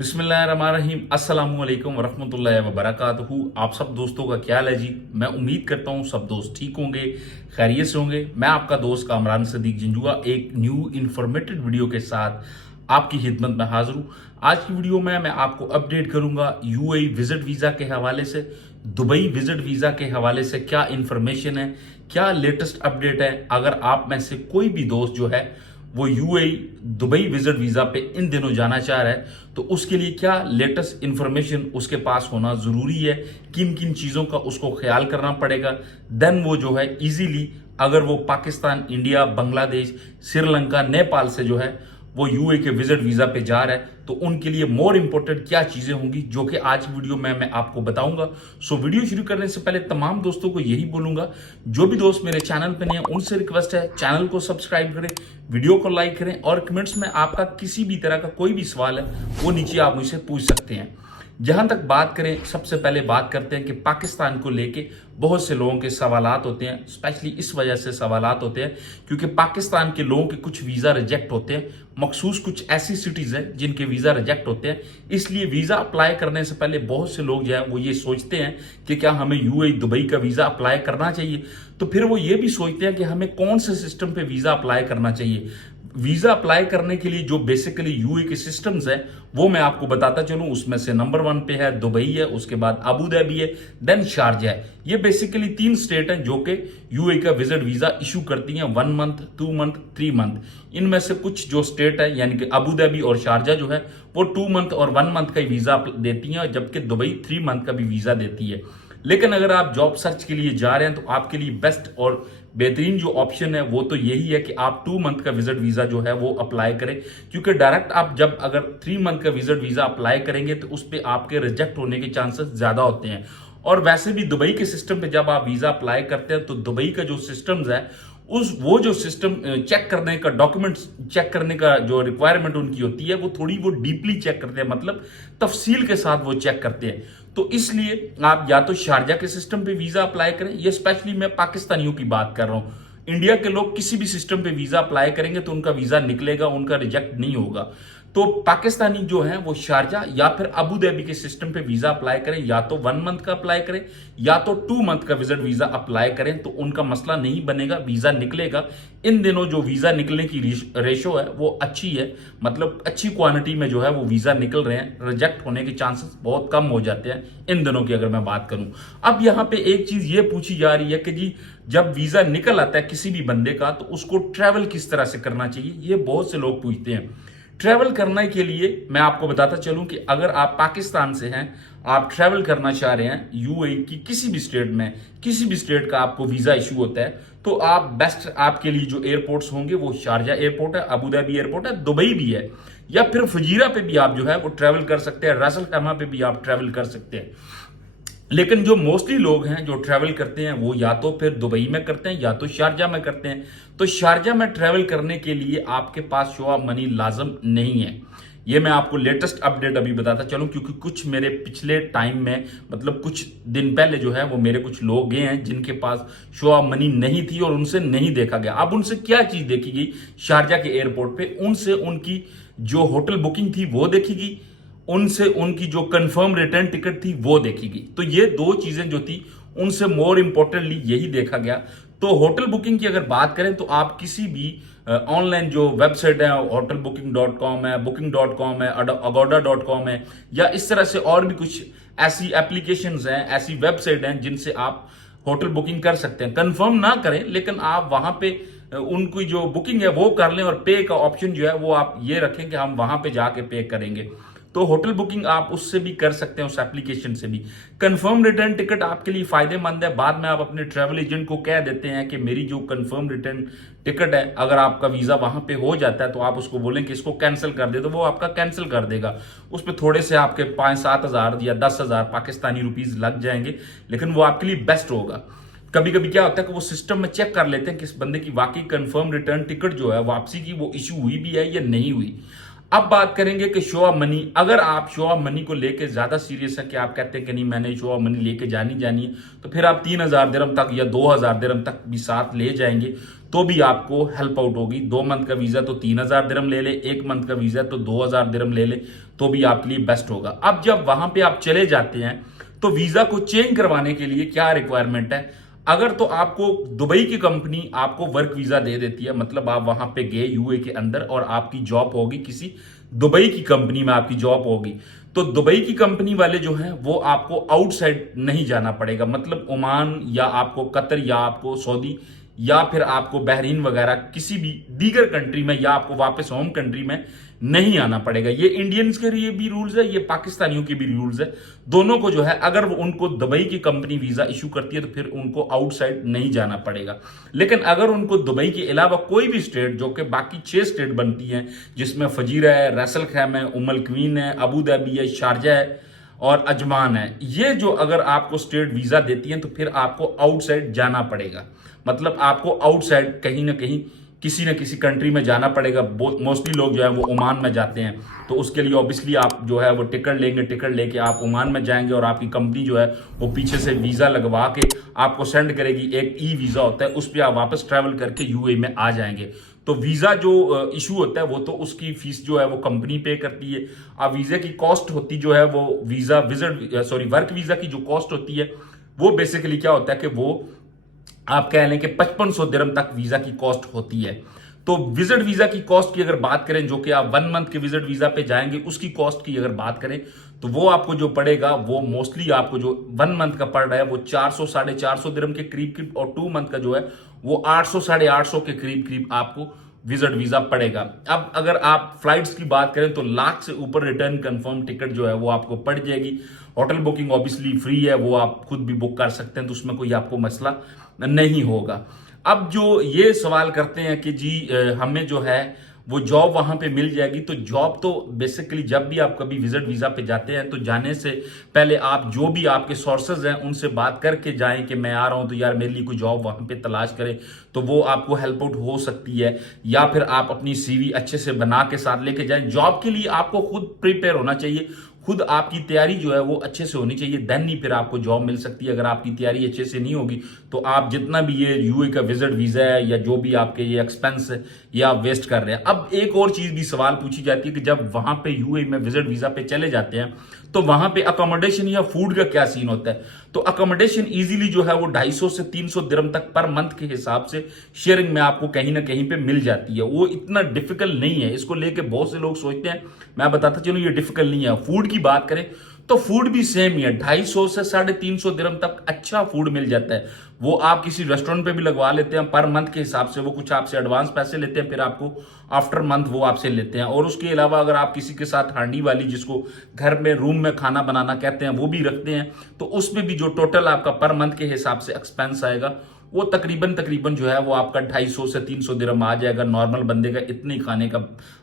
बिस्मिल्लाहिर्रहमानिर्रहीम अस्सलामुअलैकुम वरहमतुल्लाहि वबरकातुहू। आप सब दोस्तों का क्या हाल है जी। मैं उम्मीद करता हूँ सब दोस्त ठीक होंगे, खैरियत से होंगे। मैं आपका दोस्त कामरान सदीक जंजुआ एक न्यू इन्फॉर्मेटिव वीडियो के साथ आपकी खिदमत में हाजिर हूँ। आज की वीडियो में मैं आपको अपडेट करूंगा यूएई विजिट वीज़ा के हवाले से, दुबई विजिट वीज़ा के हवाले से क्या इन्फॉर्मेशन है, क्या लेटेस्ट अपडेट है। अगर आप में से कोई भी दोस्त जो है वो यूएई दुबई विजिट वीजा पे इन दिनों जाना चाह रहा है तो उसके लिए क्या लेटेस्ट इंफॉर्मेशन उसके पास होना जरूरी है, किन किन चीजों का उसको ख्याल करना पड़ेगा। देन वो जो है इजीली अगर वो पाकिस्तान, इंडिया, बांग्लादेश, श्रीलंका, नेपाल से जो है वो यूए के विजिट वीजा पे जा रहा है तो उनके लिए मोर इंपॉर्टेंट क्या चीजें होंगी जो कि आज की वीडियो में मैं आपको बताऊंगा। सो वीडियो शुरू करने से पहले तमाम दोस्तों को यही बोलूंगा, जो भी दोस्त मेरे चैनल पे नहीं है उनसे रिक्वेस्ट है चैनल को सब्सक्राइब करें, वीडियो को लाइक करें और कमेंट्स में आपका किसी भी तरह का कोई भी सवाल है वो नीचे आप मुझसे पूछ सकते हैं। जहां तक बात करें, सबसे पहले बात करते हैं कि पाकिस्तान को लेके बहुत से लोगों के सवालात होते हैं। स्पेशली इस वजह से सवालात होते हैं क्योंकि पाकिस्तान के लोगों के कुछ वीज़ा रिजेक्ट होते हैं, मखसूस कुछ ऐसी सिटीज़ हैं जिनके वीज़ा रिजेक्ट होते हैं। इसलिए वीज़ा अप्लाई करने से पहले बहुत से लोग जो है वो ये सोचते हैं कि क्या हमें यूएई दुबई का वीज़ा अप्लाई करना चाहिए। तो फिर वो ये भी सोचते हैं कि हमें कौन से सिस्टम पे वीज़ा अप्लाई करना चाहिए। वीजा अप्लाई करने के लिए जो बेसिकली यूए के सिस्टम्स है वो मैं आपको बताता चलूं। उसमें से नंबर 1 पे है दुबई है, उसके बाद अबू धाबी है, देन शारजा है। ये बेसिकली 3 स्टेट हैं जो कि यूए का विजिट वीजा इशू करती हैं 1 मंथ, 2 मंथ, 3 मंथ। इनमें से कुछ जो स्टेट है यानी कि अबू धाबी और शारजा जो है वो 2 मंथ और 1 मंथ का वीजा देती हैं, जबकि दुबई 3 मंथ का भी वीजा देती है। लेकिन अगर आप जॉब सर्च के लिए जा रहे हैं तो आपके लिए बेस्ट और बेहतरीन जो ऑप्शन है वो तो यही है कि आप 2 मंथ का विजिट वीजा जो है वो अप्लाई करें, क्योंकि डायरेक्ट आप जब अगर 3 मंथ का विजिट वीजा अप्लाई करेंगे तो उस पर आपके रिजेक्ट होने के चांसेस ज्यादा होते हैं। और वैसे भी दुबई के सिस्टम पे जब आप वीजा अप्लाई करते हैं तो दुबई का जो सिस्टम्स है वो जो सिस्टम चेक करने का, डॉक्यूमेंट्स चेक करने का जो रिक्वायरमेंट उनकी होती है वो डीपली चेक करते हैं, मतलब तफसील के साथ वो चेक करते हैं। तो इसलिए आप या तो शारजा के सिस्टम पे वीजा अप्लाई करें, ये स्पेशली मैं पाकिस्तानियों की बात कर रहा हूं। इंडिया के लोग किसी भी सिस्टम पे वीजा अप्लाई करेंगे तो उनका वीजा निकलेगा, उनका रिजेक्ट नहीं होगा। तो पाकिस्तानी जो है वो शारजा या फिर अबू धाबी के सिस्टम पे वीजा अप्लाई करें, या तो 1 मंथ का अप्लाई करें या तो 2 मंथ का विजिट वीजा अप्लाई करें, तो उनका मसला नहीं बनेगा, वीजा निकलेगा। इन दिनों जो वीजा निकलने की रेशो है वो अच्छी है, मतलब अच्छी क्वांटिटी में जो है वो वीजा निकल रहे हैं, रिजेक्ट होने के चांसेस बहुत कम हो जाते हैं इन दिनों की अगर मैं बात करूं। अब यहां पे एक चीज ये पूछी जा रही है कि जी जब वीजा निकल आता है किसी भी बंदे का तो उसको ट्रैवल किस तरह से करना चाहिए, ये बहुत से लोग पूछते हैं। ट्रैवल करने के लिए मैं आपको बताता चलूं कि अगर आप पाकिस्तान से हैं, आप ट्रैवल करना चाह रहे हैं यूएई की किसी भी स्टेट में, किसी भी स्टेट का आपको वीजा इशू होता है, तो आप बेस्ट आपके लिए जो एयरपोर्ट्स होंगे वो शारजा एयरपोर्ट है, अबू धाबी एयरपोर्ट है, दुबई भी है, या फिर फजीरा पे भी आप जो है वो ट्रैवल कर सकते हैं, रसल खैमा पे भी आप ट्रैवल कर सकते हैं। लेकिन जो मोस्टली लोग हैं जो ट्रैवल करते हैं वो या तो फिर दुबई में करते हैं या तो शारजा में करते हैं। तो शारजा में ट्रैवल करने के लिए आपके पास शो ऑफ मनी लाजम नहीं है। ये मैं आपको लेटेस्ट अपडेट अभी बताता चलूं, क्योंकि कुछ मेरे पिछले टाइम में, मतलब कुछ दिन पहले जो है वो मेरे कुछ लोग गए हैं जिनके पास शो ऑफ मनी नहीं थी और उनसे नहीं देखा गया। अब उनसे क्या चीज देखी गई शारजा के एयरपोर्ट पे, उनसे उनकी जो होटल बुकिंग थी वो देखी गई, उनसे उनकी जो कंफर्म रिटर्न टिकट थी वो देखी गई। तो ये 2 चीजें जो थी उनसे मोर इंपॉर्टेंटली यही देखा गया। तो होटल बुकिंग की अगर बात करें तो आप किसी भी ऑनलाइन जो वेबसाइट है, होटल बुकिंग.com है, booking.com है, agoda.com है, या इस तरह से और भी कुछ ऐसी एप्लीकेशंस हैं, ऐसी वेबसाइट हैं जिनसे आप होटल बुकिंग कर सकते हैं। कंफर्म ना करें लेकिन आप वहां पे उनकी जो बुकिंग है वो कर लें और पे का ऑप्शन जो है वो आप ये रखें कि हम वहां पे जाके पे करेंगे। तो होटल बुकिंग आप उससे भी कर सकते हैं, उस एप्लीकेशन से भी। कंफर्म रिटर्न टिकट आपके लिए फायदेमंद है। बाद में आप अपने ट्रैवल एजेंट को कह देते हैं कि मेरी जो कंफर्म रिटर्न टिकट है, अगर आपका वीजा वहां पे हो जाता है तो आप उसको बोलें कि इसको कैंसिल कर दे, तो वो आपका कैंसिल कर देगा। उस पर थोड़े से आपके 5-7 हज़ार या 10 हज़ार पाकिस्तानी रुपीज लग जाएंगे, लेकिन वो आपके लिए बेस्ट होगा। कभी कभी क्या होता है कि वो सिस्टम में चेक कर लेते हैं कि इस बंदे की वाकई कंफर्म रिटर्न टिकट जो है वापसी की वो इशू हुई भी है या नहीं हुई। अब बात करेंगे कि शो ऑफ मनी। अगर आप शो ऑफ मनी को लेके ज्यादा सीरियस है कि आप कहते हैं कि नहीं मैंने शो ऑफ मनी लेके जानी है, तो फिर आप 3,000 दिरहम तक या 2,000 दिरहम तक भी साथ ले जाएंगे तो भी आपको हेल्प आउट होगी। 2 मंथ का वीजा तो 3000 दिरहम ले ले, 1 मंथ का वीजा तो 2000 दिरहम ले ले, तो भी आपके लिए बेस्ट होगा। अब जब वहां पे आप चले जाते हैं तो वीजा को चेंज करवाने के लिए क्या रिक्वायरमेंट है? अगर तो आपको दुबई की कंपनी आपको वर्क वीजा दे देती है, मतलब आप वहां पे गए यूए के अंदर और आपकी जॉब होगी किसी दुबई की कंपनी में, आपकी जॉब होगी, तो दुबई की कंपनी वाले जो हैं वो आपको आउटसाइड नहीं जाना पड़ेगा, मतलब ओमान या आपको कतर या आपको सऊदी या फिर आपको बहरीन वगैरह किसी भी दीगर कंट्री में या आपको वापस होम कंट्री में नहीं आना पड़ेगा। ये इंडियंस के लिए भी रूल्स है, ये पाकिस्तानियों के भी रूल्स है। दोनों को जो है अगर उनको दुबई की कंपनी वीजा इशू करती है तो फिर उनको आउटसाइड नहीं जाना पड़ेगा। लेकिन अगर उनको दुबई के अलावा कोई भी स्टेट, जो कि बाकी 6 स्टेट बनती हैं जिसमें फजीरा है, रैसल खैम है, उम्मुल क्वीन है, अबू धाबी है, शारजा है और अजमान है, ये जो अगर आपको स्टेट वीजा देती हैं तो फिर आपको आउटसाइड जाना पड़ेगा, मतलब आपको आउटसाइड कहीं ना कहीं किसी न किसी कंट्री में जाना पड़ेगा। मोस्टली लोग जो है वो ओमान में जाते हैं, तो उसके लिए ऑब्वियसली आप जो है वो टिकट लेंगे, टिकट लेके आप ओमान में जाएंगे और आपकी कंपनी जो है वो पीछे से वीज़ा लगवा के आपको सेंड करेगी। एक ई वीज़ा होता है, उस पर आप वापस ट्रैवल करके यूएई में आ जाएंगे। तो वीज़ा जो इशू होता है वो तो उसकी फीस जो है वो कंपनी पे करती है। अब वीज़ा की कॉस्ट होती जो है वो वर्क वीज़ा की जो कॉस्ट होती है वो बेसिकली क्या होता है कि वो आप कह लें कि 5500 दिरहम तक वीजा की कॉस्ट होती है। तो विजिट वीजा की कॉस्ट की अगर बात करें, जो कि आप 1 मंथ के विजिट वीजा पे जाएंगे, उसकी कॉस्ट की अगर बात करें तो वो आपको जो पड़ेगा वो मोस्टली आपको जो 1 मंथ का पड़ रहा है वो 400 साढ़े 400 दिरहम के करीब और 2 मंथ का जो है वो 800 साढ़े 800 के करीब आपको विजिट वीजा पड़ेगा। अब अगर आप फ्लाइट्स की बात करें तो लाख से ऊपर रिटर्न कंफर्म टिकट जो है वो आपको पड़ जाएगी। होटल बुकिंग ऑब्वियसली फ्री है, वो आप खुद भी बुक कर सकते हैं, तो उसमें कोई आपको मसला नहीं होगा। अब जो ये सवाल करते हैं कि जी हमें जो है वो जॉब वहां पे मिल जाएगी, तो जॉब तो बेसिकली जब भी आप कभी विजिट वीजा पे जाते हैं तो जाने से पहले आप जो भी आपके सोर्सेज हैं उनसे बात करके जाएं कि मैं आ रहा हूं तो यार मेरे लिए कोई जॉब वहां पे तलाश करें, तो वो आपको हेल्प आउट हो सकती है। या फिर आप अपनी सीवी अच्छे से बना के साथ लेके जाएं। जॉब के लिए आपको खुद प्रिपेयर होना चाहिए, खुद आपकी तैयारी जो है वो अच्छे से होनी चाहिए, देन ही फिर आपको जॉब मिल सकती है। अगर आपकी तैयारी अच्छे से नहीं होगी तो आप जितना भी ये यूए का विजिट वीजा है या जो भी आपके ये एक्सपेंस है ये आप वेस्ट कर रहे हैं। अब एक और चीज भी सवाल पूछी जाती है कि जब वहां पे यूए में विजिट वीजा पे चले जाते हैं तो वहां पे अकोमोडेशन या फूड का क्या सीन होता है? तो अकोमोडेशन इजीली जो है वो 250 से 300 दिरहम तक पर मंथ के हिसाब से शेयरिंग में आपको कहीं ना कहीं पे मिल जाती है। वो इतना डिफिकल्ट नहीं है, इसको लेके बहुत से लोग सोचते हैं, मैं बताता चलूं ये डिफिकल्ट नहीं है। फूड की बात करें तो फूड भी सेम ही है, 250 से 350 दिरहम तक अच्छा फूड मिल जाता है। वो आप किसी रेस्टोरेंट पे भी लगवा लेते हैं पर मंथ के हिसाब से, वो कुछ आपसे एडवांस पैसे लेते हैं, फिर आपको आफ्टर मंथ वो आपसे लेते हैं। और उसके अलावा अगर आप किसी के साथ हांडी वाली, जिसको घर में रूम में खाना बनाना कहते हैं, वो भी रखते हैं, तो उसमें भी जो टोटल आपका पर मंथ के हिसाब से एक्सपेंस आएगा वो तकरीबन जो है वो आपका 250 से 300 दिरहम आ जाएगा। नॉर्मल बंदे का इतनी खाने का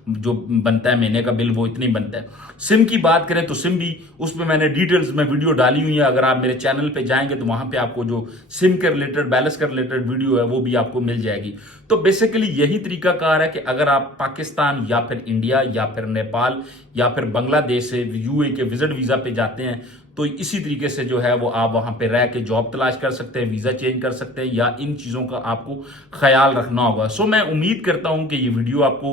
जो बनता है महीने का बिल वो इतनी बनता है। सिम की बात करें तो सिम भी उसमें मैंने डिटेल्स में वीडियो डाली हुई है, अगर आप मेरे चैनल पे जाएंगे तो वहां पे आपको जो सिम के रिलेटेड बैलेंस के रिलेटेड वीडियो है वो भी आपको मिल जाएगी। तो बेसिकली यही तरीकाकार है कि अगर आप पाकिस्तान या फिर इंडिया या फिर नेपाल या फिर बांग्लादेश से यूए के विजिट वीजा पे जाते हैं तो इसी तरीके से जो है वो आप वहां पे रह के जॉब तलाश कर सकते हैं, वीजा चेंज कर सकते हैं, या इन चीजों का आपको ख्याल रखना होगा। सो मैं उम्मीद करता हूं कि ये वीडियो आपको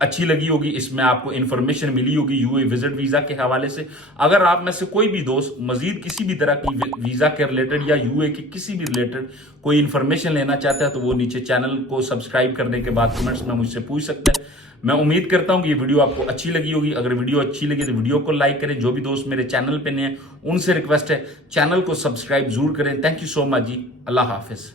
अच्छी लगी होगी, इसमें आपको इन्फॉर्मेशन मिली होगी यूए विजिट वीजा के हवाले से। अगर आप में से कोई भी दोस्त मजीद किसी भी तरह की वीजा के रिलेटेड या यूए के किसी भी रिलेटेड कोई इन्फॉर्मेशन लेना चाहता है तो वो नीचे चैनल को सब्सक्राइब करने के बाद कमेंट्स में मुझसे पूछ सकते हैं। मैं उम्मीद करता हूं कि ये वीडियो आपको अच्छी लगी होगी। अगर वीडियो अच्छी लगी तो वीडियो को लाइक करें। जो भी दोस्त मेरे चैनल पे नए हैं उनसे रिक्वेस्ट है चैनल को सब्सक्राइब जरूर करें। Thank you so much ji, अल्लाह हाफिज।